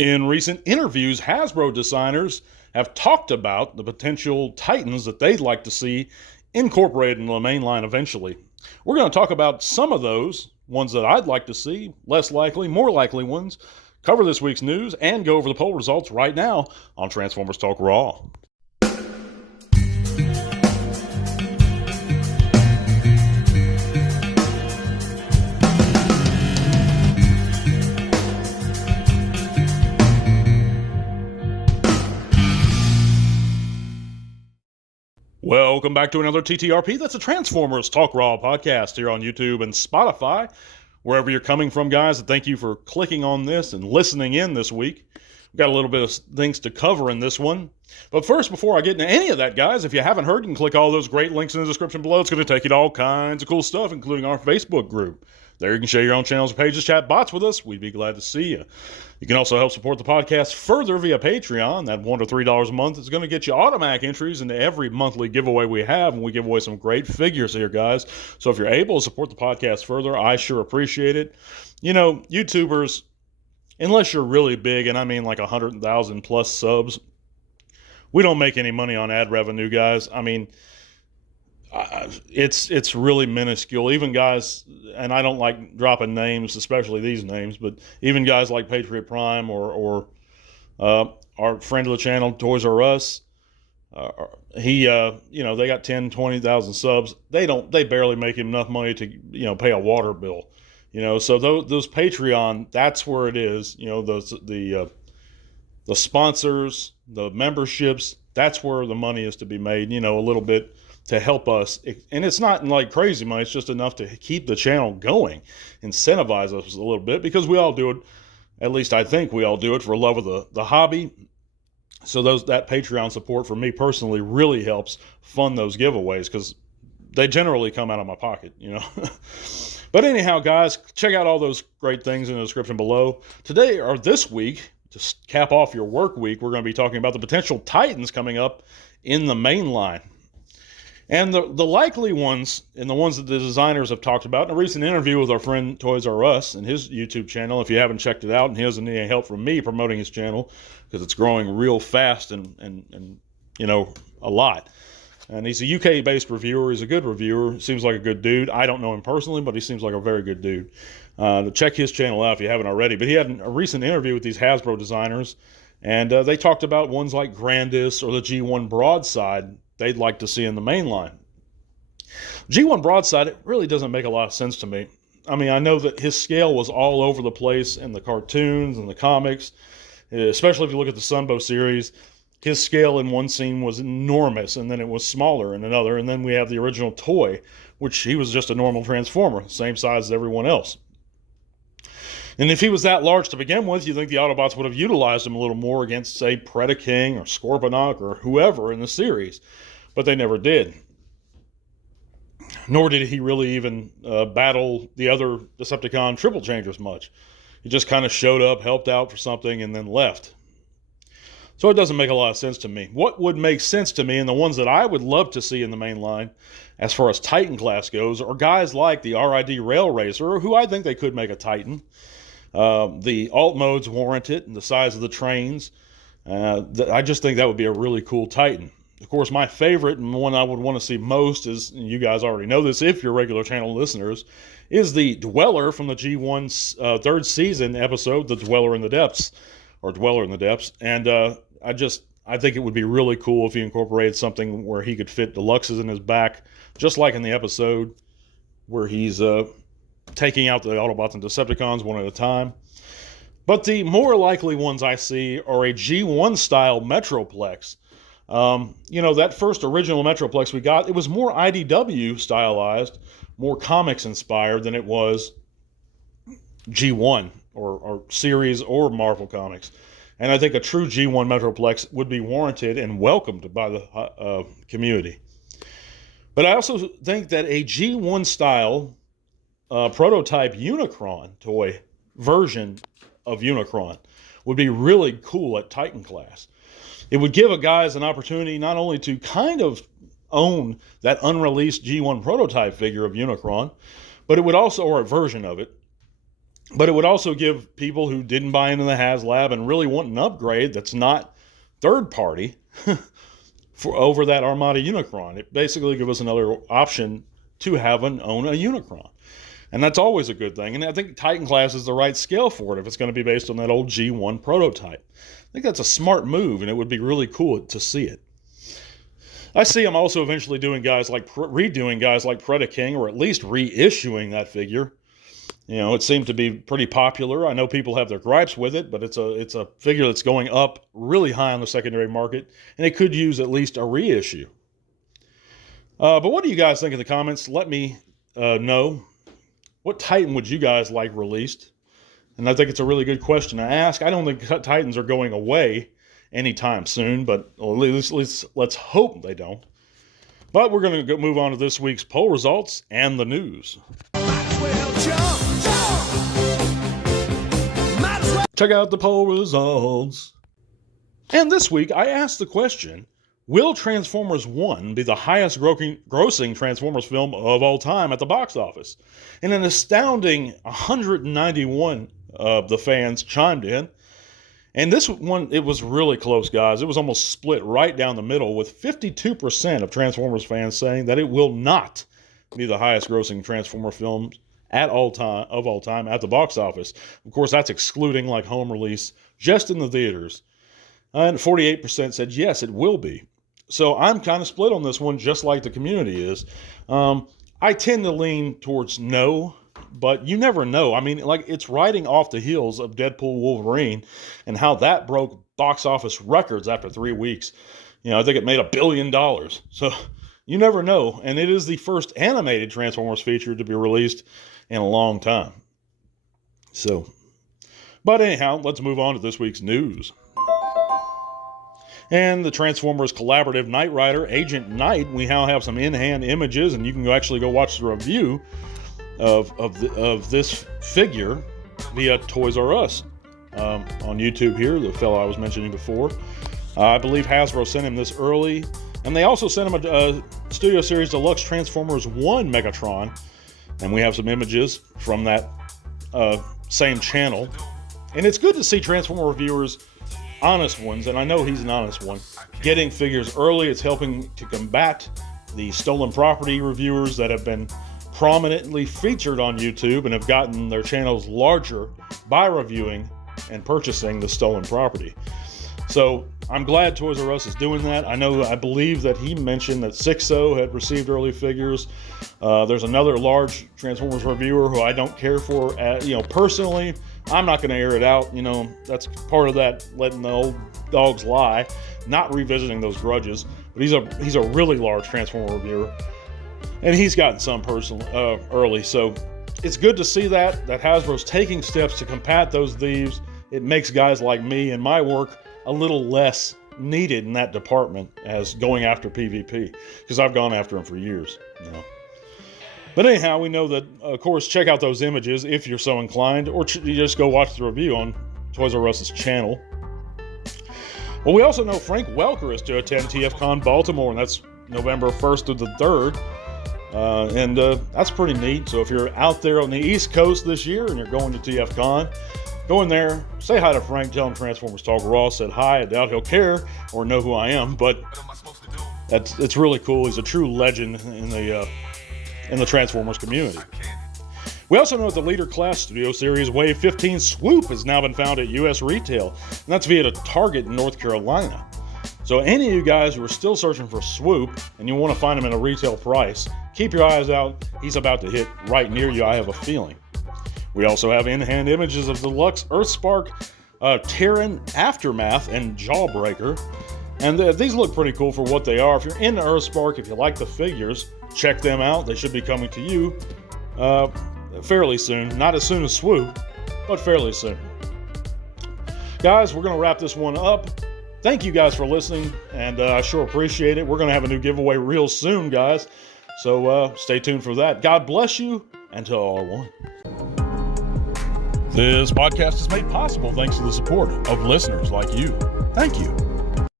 In recent interviews, Hasbro designers have talked about the potential Titans that they'd like to see incorporated in the main line eventually. We're going to talk about some of those, ones that I'd like to see, less likely, more likely ones, cover this week's news, and go over the poll results right now on Transformers Talk Raw. Welcome back to another TTRP. That's a Transformers Talk Raw podcast here on YouTube and Spotify. Wherever you're coming from, guys, thank you for clicking on this and listening in this week. We've got a little bit of things to cover in this one. But first, before I get into any of that, guys, if you haven't heard, you can click all those great links in the description below. It's going to take you to all kinds of cool stuff, including our Facebook group. There you can share your own channels and pages, chat bots with us. We'd be glad to see you. You can also help support the podcast further via Patreon. That $1 to $3 a month is going to get you automatic entries into every monthly giveaway we have, and we give away some great figures here, guys. So if you're able to support the podcast further, I sure appreciate it. You know, YouTubers, unless you're really big, and I mean like 100,000 plus subs, we don't make any money on ad revenue, guys. I mean, it's really minuscule. Even guys, and I don't like dropping names, especially these names, but even guys like Patriot Prime or our friend of the channel, Toys R Us, they got 10, 20,000 subs. They barely make enough money to, pay a water bill, so those Patreon, that's where it is, the sponsors, the memberships, that's where the money is to be made, a little bit to help us. And it's not like crazy money. It's just enough to keep the channel going, incentivize us a little bit, because we all do it. At least I think we all do it for love of the hobby. So that Patreon support for me personally really helps fund those giveaways, because they generally come out of my pocket, But anyhow, guys, check out all those great things in the description below. Today, or this week, to cap off your work week, we're going to be talking about the potential Titans coming up in the main line. And the likely ones, and the ones that the designers have talked about in a recent interview with our friend Toys R Us and his YouTube channel. If you haven't checked it out and he doesn't need any help from me promoting his channel, because it's growing real fast and a lot. And he's a UK-based reviewer. He's a good reviewer. Seems like a good dude. I don't know him personally, but he seems like a very good dude. Check his channel out if you haven't already. But he had a recent interview with these Hasbro designers, and they talked about ones like Candice or the G1 Broadside they'd like to see in the main line. G1 Broadside, it really doesn't make a lot of sense to me. I mean, I know that his scale was all over the place in the cartoons and the comics, especially if you look at the Sunbow series. His scale in one scene was enormous, and then it was smaller in another, and then we have the original toy, which he was just a normal Transformer, same size as everyone else. And if he was that large to begin with, you think the Autobots would have utilized him a little more against, say, Predaking or Scorponok or whoever in the series, but they never did. Nor did he really even battle the other Decepticon triple changers much. He just kind of showed up, helped out for something, and then left. So it doesn't make a lot of sense to me. What would make sense to me, and the ones that I would love to see in the main line, as far as Titan class goes, are guys like the RID Rail Racer, who I think they could make a Titan. The alt modes warrant it, and the size of the trains. I just think that would be a really cool Titan. Of course, my favorite, and the one I would want to see most, is, and you guys already know this if you're regular channel listeners, is the Dweller from the G1's third season episode, The Dweller in the Depths, or Dweller in the Depths. And I think it would be really cool if he incorporated something where he could fit Deluxes in his back, just like in the episode where he's taking out the Autobots and Decepticons one at a time. But the more likely ones I see are a G1 style Metroplex. That first original Metroplex we got, it was more IDW stylized, more comics inspired than it was G1 or series or Marvel Comics. And I think a true G1 Metroplex would be warranted and welcomed by the community. But I also think that a G1 style prototype Unicron toy version of Unicron would be really cool at Titan class. It would give guys an opportunity not only to kind of own that unreleased G1 prototype figure of Unicron, but it would also, or a version of it, But it would also give people who didn't buy into the HasLab and really want an upgrade that's not third party for over that Armada Unicron. It basically gives us another option to own a Unicron. And that's always a good thing. And I think Titan class is the right scale for it if it's going to be based on that old G1 prototype. I think that's a smart move, and it would be really cool to see it. I see them also eventually doing redoing guys like Predaking, or at least reissuing that figure. You know, it seemed to be pretty popular. I know people have their gripes with it, but it's a figure that's going up really high on the secondary market, and it could use at least a reissue. But what do you guys think in the comments? Let me know. What Titan would you guys like released? And I think it's a really good question to ask. I don't think Titans are going away anytime soon, but at least let's hope they don't. But we're going to move on to this week's poll results and the news. Check out the poll results. And this week, I asked the question, will Transformers 1 be the highest grossing Transformers film of all time at the box office? And an astounding 191 of the fans chimed in. And this one, it was really close, guys. It was almost split right down the middle, with 52% of Transformers fans saying that it will not be the highest grossing Transformer film of all time at the box office. Of course, that's excluding like home release, just in the theaters. And 48% said yes, it will be. So I'm kind of split on this one, just like the community is. I tend to lean towards no, but you never know. I mean, like, it's riding off the heels of Deadpool Wolverine and how that broke box office records after 3 weeks. You know, I think it made $1 billion. So you never know. And it is the first animated Transformers feature to be released in a long time. So, but anyhow, let's move on to this week's news. And the Transformers Collaborative Knight Rider, Agent Knight, we now have some in-hand images, and you can actually go watch the review of this figure via Toys R Us on YouTube here, the fellow I was mentioning before. I believe Hasbro sent him this early, and they also sent him a Studio Series Deluxe Transformers 1 Megatron, and we have some images from that same channel. And it's good to see Transformer reviewers, honest ones, and I know he's an honest one, getting figures early. It's helping to combat the stolen property reviewers that have been prominently featured on YouTube and have gotten their channels larger by reviewing and purchasing the stolen property. So I'm glad Toys R Us is doing that. I believe that he mentioned that Sixo had received early figures. There's another large Transformers reviewer who I don't care for, personally. I'm not going to air it out. That's part of that, letting the old dogs lie, not revisiting those grudges. But he's a really large Transformer reviewer, and he's gotten some early. So it's good to see that Hasbro's taking steps to combat those thieves. It makes guys like me and my work a little less needed in that department as going after PvP, because I've gone after him for years. But anyhow, we know that, of course, check out those images if you're so inclined, or you just go watch the review on Toys R Us's channel. Well, we also know Frank Welker is to attend TFCon Baltimore, and that's November 1st through the 3rd. And that's pretty neat. So if you're out there on the East Coast this year and you're going to TFCon, go in there, say hi to Frank, tell him Transformers Talk Raw said hi. I doubt he'll care or know who I am, but it's really cool. He's a true legend in the Transformers community. We also know that the Leader Class Studio Series Wave 15 Swoop has now been found at U.S. retail, and that's via a Target in North Carolina. So any of you guys who are still searching for Swoop and you want to find him at a retail price, keep your eyes out. He's about to hit right near you, I have a feeling. We also have in-hand images of the Deluxe Earthspark, Terran Aftermath, and Jawbreaker. And these look pretty cool for what they are. If you're into Earthspark, if you like the figures, check them out. They should be coming to you fairly soon. Not as soon as Swoop, but fairly soon. Guys, we're going to wrap this one up. Thank you guys for listening, and I sure appreciate it. We're going to have a new giveaway real soon, guys. So stay tuned for that. God bless you, and to all one. This podcast is made possible thanks to the support of listeners like you. Thank you.